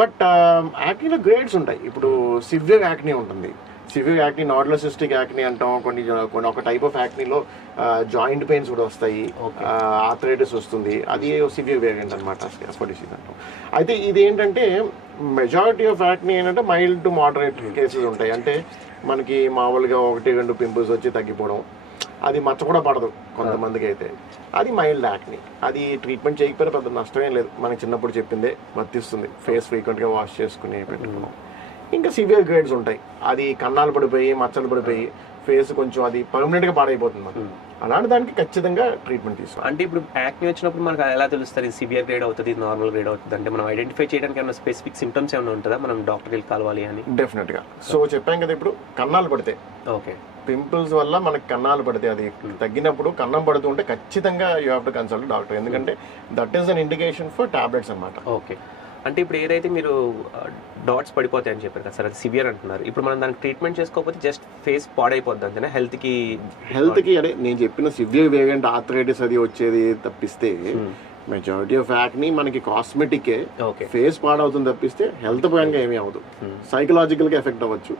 But యాక్నీలో grades ఉంటాయి. ఇప్పుడు severe acne ఉంటుంది, సివియర్ యాక్నీ, నాడ్యులోసిస్టిక్ యాక్నీ అంటాం. కొన్ని ఒక టైప్ ఆఫ్ యాక్నీలో జాయింట్ పెయిన్స్ కూడా వస్తాయి, ఆర్థరైటిస్ వస్తుంది, అది సివియర్ వేరియంట్ అనమాట, డిసీజ్ అంటాం. అయితే ఇది ఏంటంటే మెజారిటీ ఆఫ్ యాక్నీ ఏంటంటే మైల్డ్ టు మోడరేట్ కేసెస్ ఉంటాయి. అంటే మనకి మామూలుగా 1-2 పింపుల్స్ వచ్చి తగ్గిపోవడం, అది మచ్చ కూడా పడదు కొంతమందికి అయితే, అది మైల్డ్ యాక్నీ. అది ట్రీట్మెంట్ చేయకపోయినా పెద్ద నష్టమేం లేదు, మనకి చిన్నప్పుడు చెప్పిందే వర్తిస్తుంది. ఫేస్ ఫ్రీక్వెంట్గా వాష్ చేసుకుని పెట్టుకున్నాం. ఇంకా సివియర్ గ్రేడ్స్ ఉంటాయి, అది కన్నాలు పడిపోయి మచ్చలు పడిపోయి ఫేస్ కొంచెం అది పర్మనెంట్గా పాడైపోతుంది మనకు. అలాంటి దానికి ఖచ్చితంగా ట్రీట్మెంట్ తీసుకోవాలి. అంటే ఇప్పుడు యాక్నీ వచ్చినప్పుడు మనకు ఎలా తెలుస్తుంది సివియర్ గ్రేడ్ అవుతుంది, నార్మల్ గ్రేడ్ అవుతుంది? అంటే మనం ఐడెంటిఫై చేయడానికి ఏమైనా స్పెసిఫిక్ సిమ్టమ్స్ ఏమైనా ఉంటుందా, మనం డాక్టర్కి కలవాలి అని? డెఫినెట్గా. సో చెప్పాం కదా, ఇప్పుడు కన్నాలు పడితే, ఓకే, పింపుల్స్ వల్ల మనకి కన్నాలు పడితే, అది తగ్గినప్పుడు కన్నం పడుతూ ఉంటే ఖచ్చితంగా you have to consult doctor, ఎందుకంటే that is an indication for tablets అనమాట. ఓకే. అంటే ఇప్పుడు ఏదైతే మీరు డాట్స్ పడిపోతాయని చెప్పారు కదా సార్, అది సివియర్ అంటున్నారు. ఇప్పుడు మనం దానికి ట్రీట్మెంట్ చేసుకోకపోతే జస్ట్ ఫేస్ పాడైపోద్ది అంతేనా? హెల్త్కి అదే నేను చెప్పిన సివియర్ వేరియంట్ ఆర్థరైటిస్ అది వచ్చేది తప్పిస్తే మెజారిటీ ఆఫ్ యాక్నీ మనకి కాస్మెటికే, ఫేస్ పాడవుతుంది తప్పిస్తే హెల్త్ పరంగా ఏమీ అవ్వదు. సైకలాజికల్గా ఎఫెక్ట్ అవ్వచ్చు.